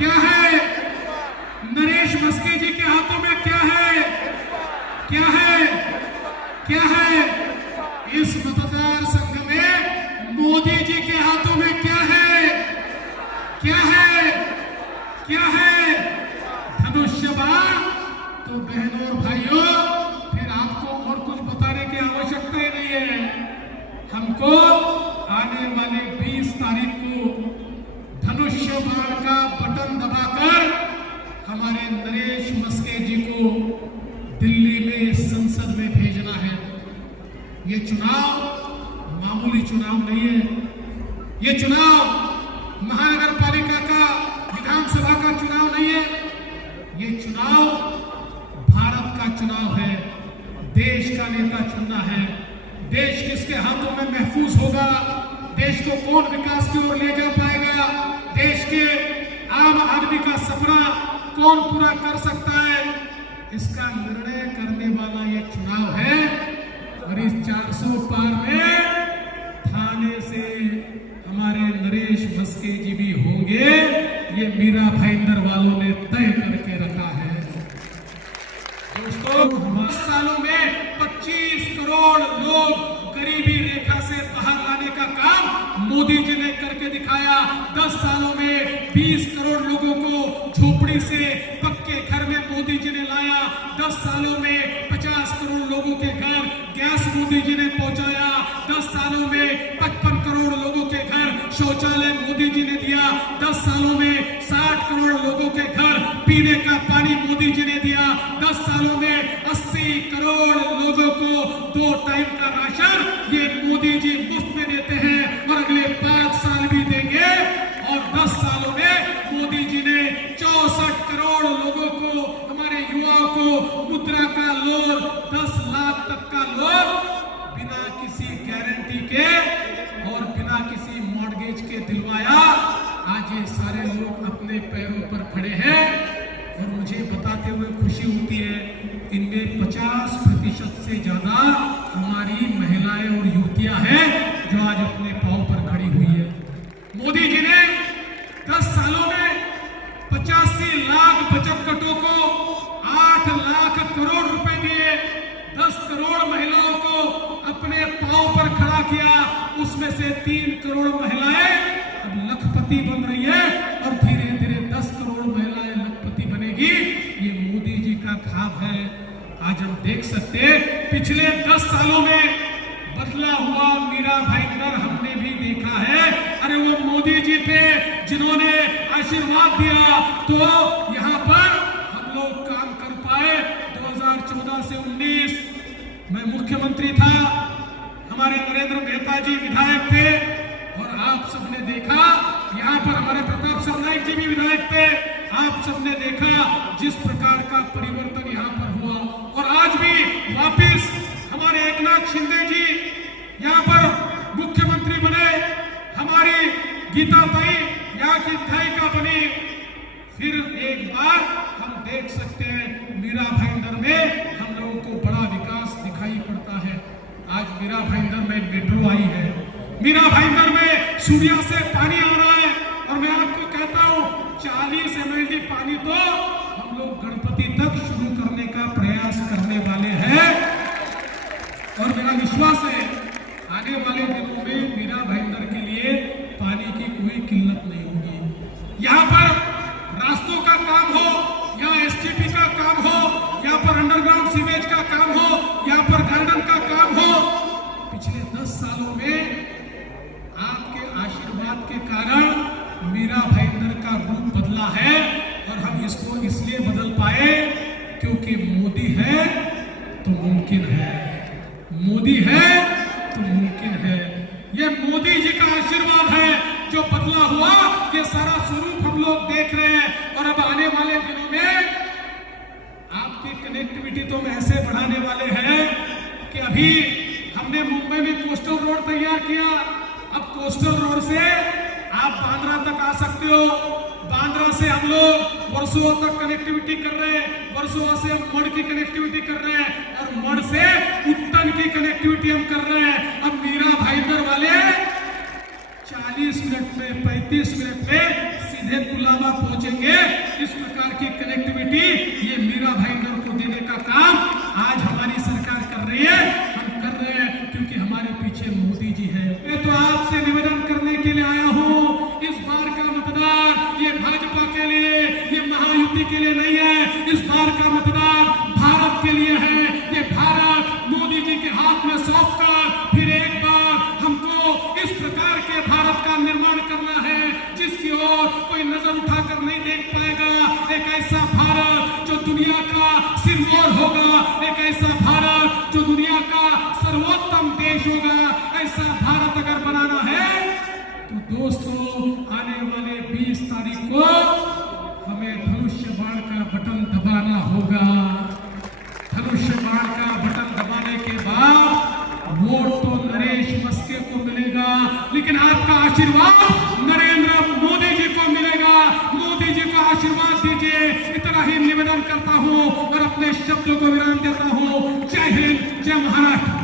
क्या है? नरेश मस्के जी के हाथों में क्या है? क्या है? क्या है? इस मतदार संघ में मोदी जी के हाथों में क्या है? क्या है? क्या है? धनुष्यबाण। तो बहनों और भाइयों, फिर आपको और कुछ बताने की आवश्यकता ही नहीं है। हमको आने वाले 20 तारीख को धनुष्यबाण का बटन दबाकर हमारे नरेश मस्के जी को दिल्ली में संसद में भेजना है। ये चुनाव मामूली चुनाव नहीं है। ये चुनाव महानगर पालिका का, विधानसभा का चुनाव नहीं है। ये चुनाव भारत का चुनाव है। देश का नेता चुनना है। देश किसके हाथों में महफूज होगा, देश को कौन विकास की ओर ले जा पाएगा, देश के आम आदमी का सपना कौन पूरा कर सकता है, इसका निर्णय करने वाला ये चुनाव है। और इस 400 पार में थाने से हमारे नरेश मस्के जी भी होंगे। ये मीरा भाईंदर वालों ने तय करके रखा है। दोस्तों, 10 सालों में 25 करोड़ लोग गरीबी रेखा से बाहर लाने का काम मोदी जी ने करके दिखाया। 10 सालों में 20 करोड़ लोगों को झोपड़ी से पक्के घर में मोदी जी ने लाया। 10 सालों में 50 करोड़ लोगों के घर गैस मोदी जी ने पहुंचाया। 10 सालों में 55 करोड़ लोगों के घर शौचालय मोदी जी ने दिया। 10 सालों में 60 करोड़ लोगों के घर पीने का पानी मोदी जी ने दिया। 10 सालों में 80 करोड़ लोगों को 2 टाइम का राशन ये मोदी जी मुफ्त में देते हैं और अगले 5 साल भी देंगे। और 10 सालों में मोदी जी ने 64 करोड़ लोगों को, हमारे युवाओं को मुद्रा का लोन 10 लाख तक का लोन बिना किसी गारंटी के और बिना किसी मॉर्गेज के दिलवाया। आज ये सारे लोग अपने पैरों पर खड़े हैं और मुझे बताते हुए खुशी होती है, इनमें 50% से ज्यादा हमारी महिलाएं और युवतियां हैं जो आज अपने पांव पर खड़ी हुई है। मोदी जी ने 10 सालों में 85 लाख बचत कटों को 8 लाख करोड़ रुपए दिए। 10 करोड़ महिलाओं को अपने पांव पर खड़ा किया। उसमें से 3 करोड़ महिलाएं अब लखपति बन रही है और धीरे धीरे 10 करोड़ महिलाएं लखपति बनेगी। ये मोदी जी का ख्वाब है। आज हम देख सकते हैं पिछले 10 सालों में बदला हुआ मीरा भाईंदर हमने भी देखा है। अरे वो मोदी जी थे जिन्होंने आशीर्वाद दिया तो यहाँ पर हम लोग काम कर पाए। 2014 से 19 मैं मुख्यमंत्री था, हमारे नरेंद्र मेहता जी विधायक थे और आप सबने देखा यहाँ पर हमारे प्रताप सरनाईक जी भी विधायक थे। आप सबने देखा जिस प्रकार का परिवर्तन यहाँ पर हुआ और आज भी वापिस हमारे एकनाथ शिंदे जी यहाँ पर मुख्यमंत्री बने, हमारी गीताबाई यहाँ की विधायिका बनी। फिर एक बार हम देख सकते हैं मीरा भाईंदर में हम लोगों को बड़ा विकास दिखाई पड़ता है। आज मीरा भाईंदर में मेट्रो आई है, मीरा भाईंदर में सूर्या से पानी आ रहा है और मैं आपको कहता हूँ 40 mld पानी तो हम लोग गणपति तक शुरू करने का प्रयास करने वाले हैं। और मेरा विश्वास है आने वाले दिनों में मीरा भाईंदर के लिए पानी की कोई किल्लत नहीं होगी। यहाँ पर रास्तों का काम हो या एसटीपी का काम हो, यहाँ पर अंडरग्राउंड सीवेज का काम हो, यहाँ पर गार्डन का काम हो, पिछले 10 सालों में आपके आशीर्वाद के कारण मीरा भाईंदर का रूप बदला है। और हम इसको इसलिए बदल पाए क्योंकि मोदी है तो मुमकिन है, मोदी है तो मुमकिन है। ये मोदी जी का आशीर्वाद है जो बदला हुआ, ये सारा स्वरूप हम लोग देख रहे हैं। और अब आने वाले दिनों में आपकी कनेक्टिविटी तो हम ऐसे बढ़ाने वाले हैं कि अभी हमने मुंबई में कोस्टल रोड तैयार किया। अब कोस्टल रोड से आप बांद्रा तक आ सकते हो, बांद्रा से हम लोग वर्सोवा तक कनेक्टिविटी कर रहे हैं, वर्सोवा से हम मड़ की कनेक्टिविटी कर रहे हैं और मड़ से उत्तन की कनेक्टिविटी हम कर रहे हैं। अब मीरा भाईंदर वाले 40 मिनट में 35 मिनट में सीधे कुलाबा पहुंचेंगे। इस प्रकार की कनेक्टिविटी ये मीरा भाईंदर को देने का काम आज हमारी सरकार कर रही है। हम कर रहे हैं क्योंकि हमारे पीछे मोदी जी है। मैं तो आपसे निवेदन करने के लिए आया हूँ, इस बार का मतदान ये भाजपा के लिए, ये महायुति के लिए नहीं है। इस बार का मतदान भारत के लिए है। ये भारत मोदी जी के हाथ में सौंपकर फिर एक बार हमको इस प्रकार के भारत का निर्माण करना है जिसकी ओर कोई नजर उठाकर नहीं देख पाएगा। एक ऐसा भारत जो दुनिया का सिरमौर होगा, एक ऐसा भारत जो दुनिया का सर्वोत्तम देश होगा। ऐसा भारत अगर बनाना है तो दोस्तों आने वाले 20 तारीख को हमें धनुष्य बाण का बटन दबाना होगा। धनुष्य बाण का बटन दबाने के बाद वोट तो नरेश मस्के को मिलेगा, लेकिन आपका आशीर्वाद नरेंद्र मोदी जी को मिलेगा। मोदी जी को आशीर्वाद दीजिए, इतना ही निवेदन करता हूं और अपने शब्दों को विराम देता हूं। जय हिंद, जय महाराष्ट्र।